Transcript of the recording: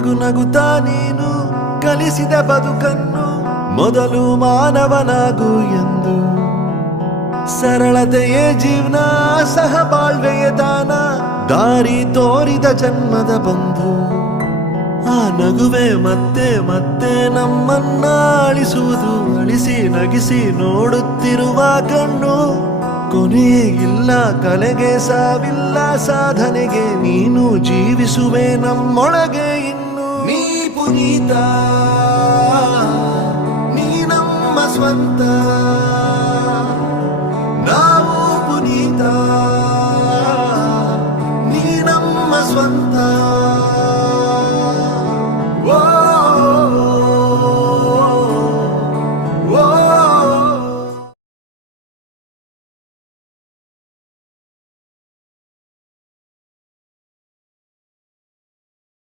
ನಗು ನಗುತ್ತಾ ನೀನು, ಕಲಿಸಿದ ಬದುಕನ್ನು ಮೊದಲು ಮಾನವನಾಗು ಎಂದು. ಸರಳತೆಯೇ ಜೀವನ, ಸಹ ಬಾಳ್ವೆಯ ದಾನ, ದಾರಿ ತೋರಿದ ಜನ್ಮದ ಬಂಧು. ಆ ನಗುವೆ ಮತ್ತೆ ಮತ್ತೆ ನಮ್ಮನ್ನ ಅಳಿಸುವುದು ಅಳಿಸಿ ನಗಿಸಿ ನೋಡುತ್ತಿರುವ ಕಣ್ಣು. ಕೊನೆಯೇ ಇಲ್ಲ, ಕಲೆಗೆ ಸಾವಿಲ್ಲ, ಸಾಧನೆಗೆ ನೀನು ಜೀವಿಸುವೆ ನಮ್ಮೊಳಗೆ. ನೀತ ನೀ ನಮ್ಮ ಸ್ವಂತ ನಾವು ಪುನೀತ ನೀ ನಮ್ಮ ಸ್ವಂತ